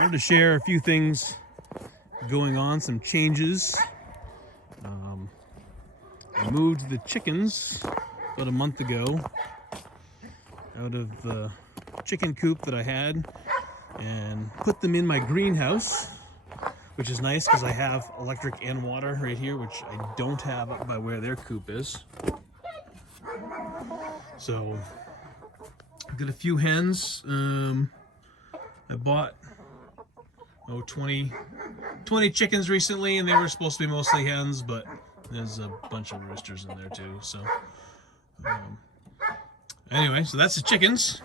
wanted to share a few things going on, some changes. I moved the chickens about a month ago out of the chicken coop that I had and put them in my greenhouse, which is nice because I have electric and water right here, which I don't have up by where their coop is. So did a few hens. I bought 20 chickens recently, and they were supposed to be mostly hens, but there's a bunch of roosters in there too. So anyway, so that's the chickens.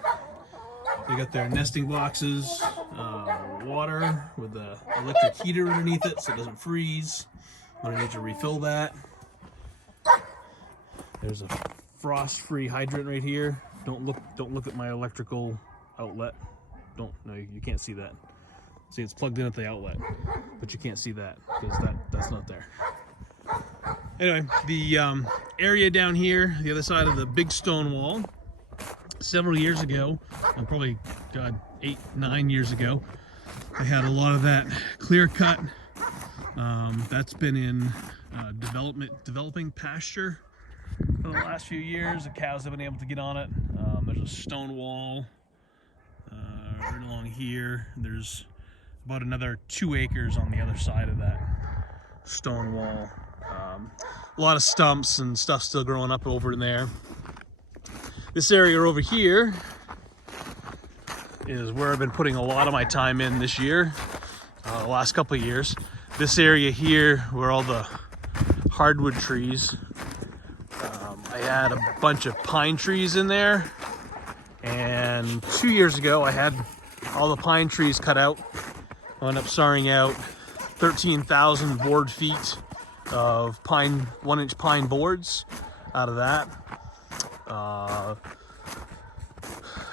They got their nesting boxes, water with the electric heater underneath it so it doesn't freeze when I need to refill that. There's a frost-free hydrant right here. Don't look at my electrical outlet. No, you can't see that. See, it's plugged in at the outlet, but you can't see that because that's not there. Anyway, the area down here, the other side of the big stone wall, several years ago, probably 8-9 years ago, I had a lot of that clear cut. That's been in developing pasture for the last few years. The cows have been able to get on it. There's a stone wall right along here. There's about another 2 acres on the other side of that stone wall. A lot of stumps and stuff still growing up over in there. This area over here is where I've been putting a lot of my time in this year, the last couple of years. This area here where all the hardwood trees, I had a bunch of pine trees in there, and 2 years ago I had all the pine trees cut out. I ended up sawing out 13,000 board feet of 1-inch pine boards out of that.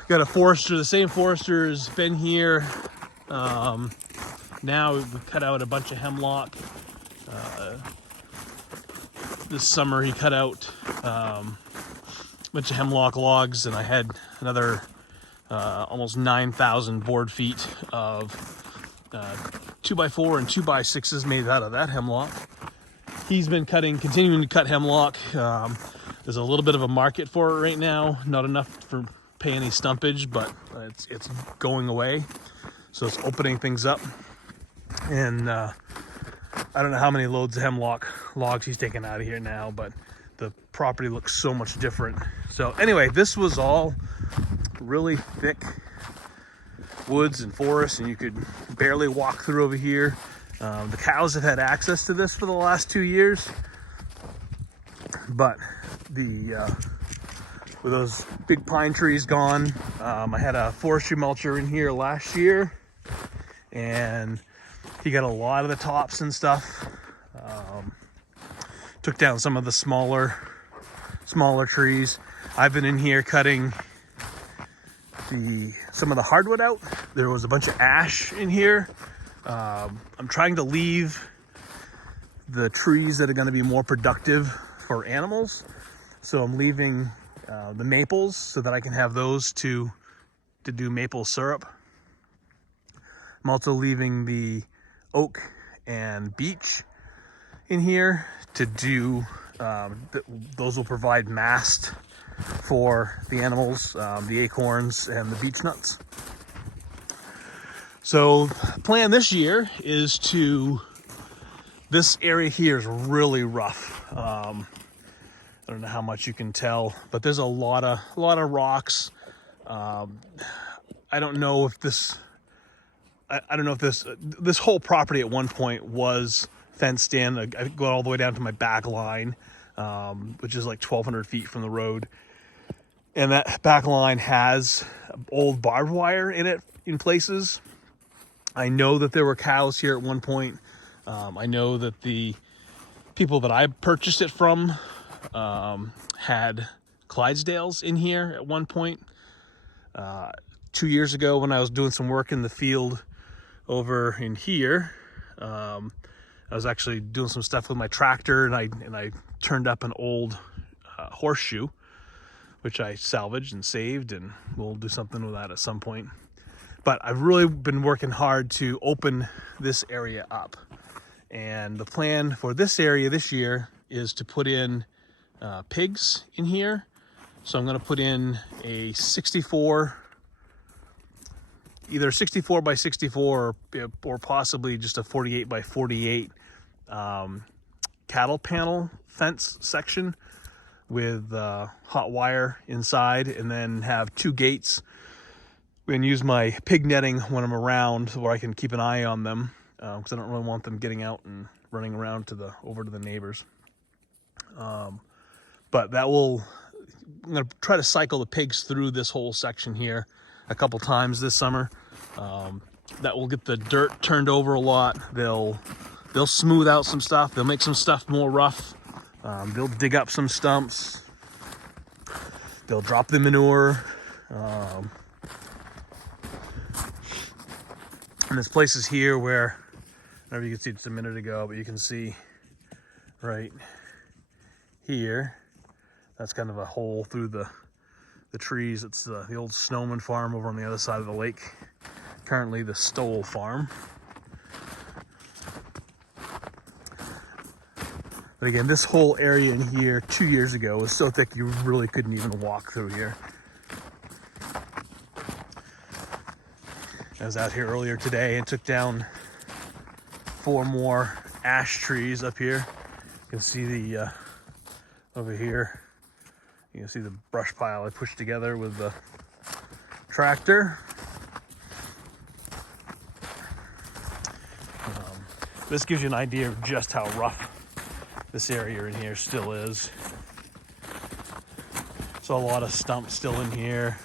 Got a forester, the same forester has been here. Now we cut out a bunch of hemlock. This summer he cut out a bunch of hemlock logs, and I had another almost 9,000 board feet of 2x4 and 2x6s made out of that hemlock. He's been continuing to cut hemlock. There's a little bit of a market for it right now. Not enough for pay any stumpage, but it's going away. So it's opening things up. And I don't know how many loads of hemlock logs he's taken out of here now, but the property looks so much different. So anyway, this was all really thick woods and forests, and you could barely walk through over here. The cows have had access to this for the last 2 years, but with those big pine trees gone, I had a forestry mulcher in here last year, and he got a lot of the tops and stuff. Took down some of the smaller trees. I've been in here cutting some of the hardwood out. There was a bunch of ash in here. I'm trying to leave the trees that are going to be more productive for animals. So I'm leaving the maples so that I can have those to do maple syrup. I'm also leaving the oak and beech in here to do, those will provide mast for the animals, the acorns and the beech nuts. So plan this year is this area here is really rough. I don't know how much you can tell, but there's a lot of rocks. I don't know if this whole property at one point was fenced in. I go all the way down to my back line, which is like 1,200 feet from the road. And that back line has old barbed wire in it in places. I know that there were cows here at one point. I know that the people that I purchased it from had Clydesdales in here at one point. 2 years ago, when I was doing some work in the field over in here, I was actually doing some stuff with my tractor, and I turned up an old horseshoe, which I salvaged and saved, and we'll do something with that at some point. But I've really been working hard to open this area up. And the plan for this area this year is to put in pigs in here. So I'm going to put in a 64, either 64 by 64 or possibly just a 48 by 48 cattle panel fence section with hot wire inside, and then have 2 gates. And use my pig netting when I'm around where I can keep an eye on them, because I don't really want them getting out and running around over to the neighbors. But that will, I'm going to try to cycle the pigs through this whole section here a couple times this summer. That will get the dirt turned over a lot. They'll smooth out some stuff. They'll make some stuff more rough. They'll dig up some stumps. They'll drop the manure. And there's places here where, I don't know if you can see just a minute ago, but you can see right here, that's kind of a hole through the trees. It's the old Snowman farm over on the other side of the lake. Currently the Stoll farm. But again, this whole area in here 2 years ago was so thick you really couldn't even walk through here. I was out here earlier today and took down 4 more ash trees up here. You can see the, over here, you can see the brush pile I pushed together with the tractor. This gives you an idea of just how rough this area in here still is. So a lot of stumps still in here.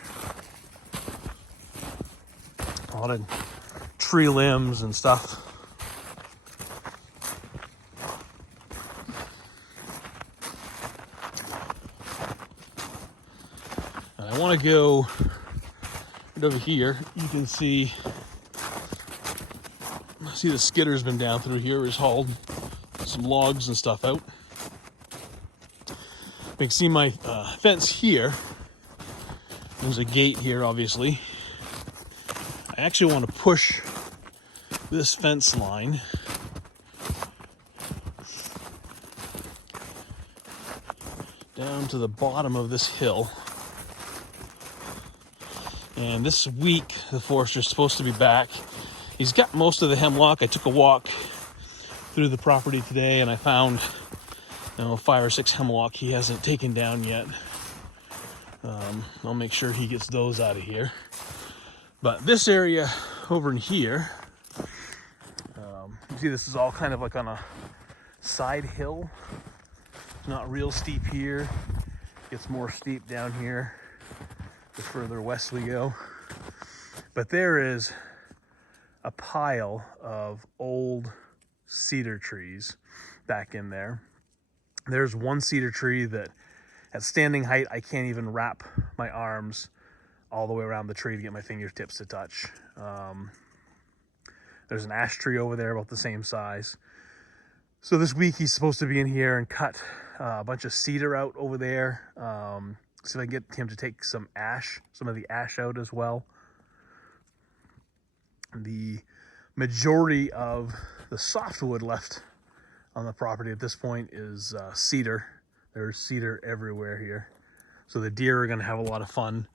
A lot of tree limbs and stuff. And I want to go right over here. You can see the skidder's been down through here. He's hauled some logs and stuff out. You can see my fence here. There's a gate here, obviously. I actually want to push this fence line down to the bottom of this hill. And this week, the forester's supposed to be back. He's got most of the hemlock. I took a walk through the property today and I found 5 or 6 hemlock he hasn't taken down yet. I'll make sure he gets those out of here. But this area over in here, you see this is all kind of like on a side hill. It's not real steep here. It gets more steep down here the further west we go. But there is a pile of old cedar trees back in there. There's one cedar tree that at standing height, I can't even wrap my arms all the way around the tree to get my fingertips to touch. There's an ash tree over there about the same size. So this week he's supposed to be in here and cut a bunch of cedar out over there. See if I can get him to take some of the ash out as well. The majority of the softwood left on the property at this point is cedar. There's cedar everywhere here. So the deer are gonna have a lot of fun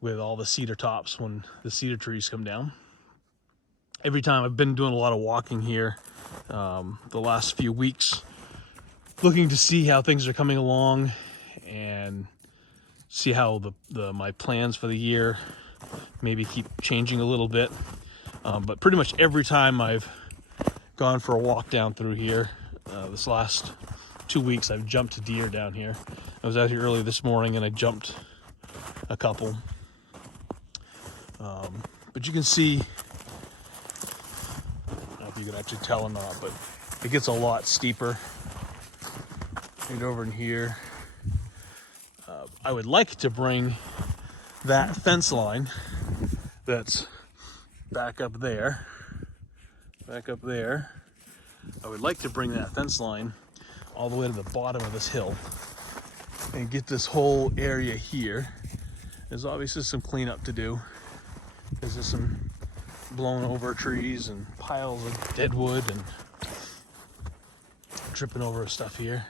with all the cedar tops when the cedar trees come down. Every time I've been doing a lot of walking here the last few weeks, looking to see how things are coming along and see how my plans for the year maybe keep changing a little bit. But pretty much every time I've gone for a walk down through here, this last 2 weeks, I've jumped deer down here. I was out here early this morning and I jumped a couple. But you can see, I don't know if you can actually tell or not, but it gets a lot steeper right over in here. I would like to bring that fence line that's back up there. I would like to bring that fence line all the way to the bottom of this hill and get this whole area here. There's obviously some cleanup to do. There's just some blown over trees and piles of dead wood and tripping over stuff here.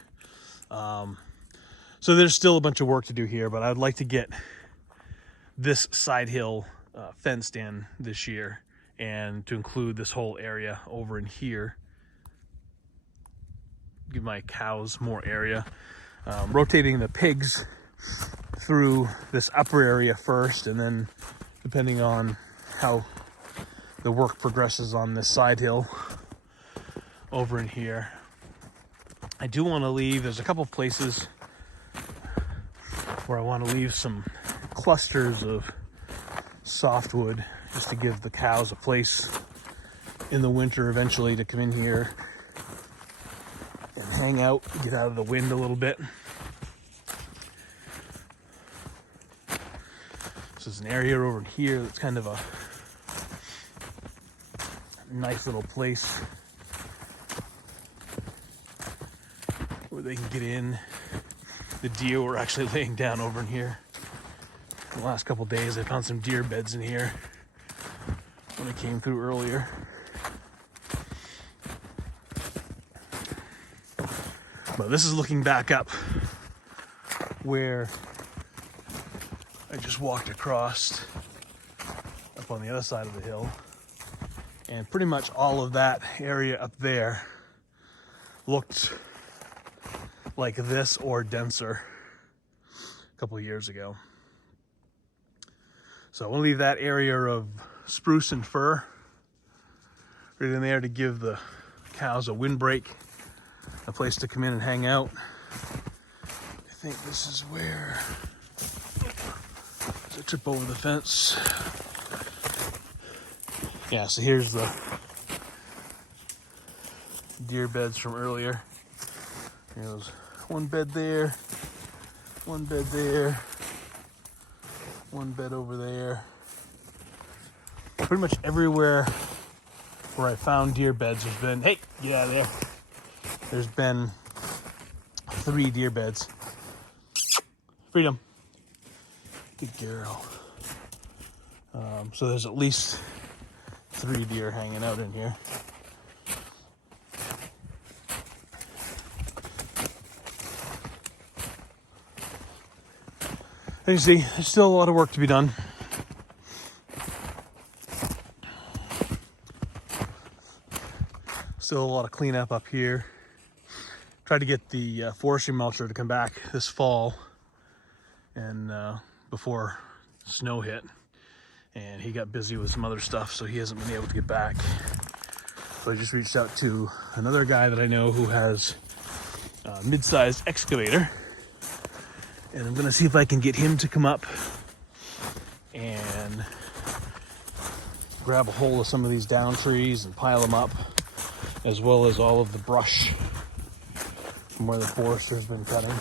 So there's still a bunch of work to do here, but I'd like to get this side hill fenced in this year, and to include this whole area over in here. Give my cows more area. Rotating the pigs through this upper area first, and then depending on how the work progresses on this side hill over in here. I do want to leave, there's a couple of places where I want to leave some clusters of softwood just to give the cows a place in the winter eventually to come in here and hang out, get out of the wind a little bit. So there's an area over here that's kind of a nice little place where they can get in. The deer were actually laying down over in here. The last couple days I found some deer beds in here when I came through earlier. But this is looking back up where I just walked across up on the other side of the hill. And pretty much all of that area up there looked like this or denser a couple of years ago. So I want to leave that area of spruce and fir right in there to give the cows a windbreak, a place to come in and hang out. I think this is where there's a trip over the fence. Yeah, so here's the deer beds from earlier. There's one bed there, one bed there, one bed over there. Pretty much everywhere where I found deer beds has been, hey, get out of there. There's been 3 deer beds. Freedom. Good girl. So there's at least 3 deer hanging out in here. As you see, there's still a lot of work to be done. Still a lot of cleanup up here. Tried to get the forestry mulcher to come back this fall and before snow hit, and he got busy with some other stuff, so he hasn't been able to get back. So I just reached out to another guy that I know who has a mid-sized excavator, and I'm gonna see if I can get him to come up and grab a hold of some of these down trees and pile them up, as well as all of the brush from where the forester's been cutting.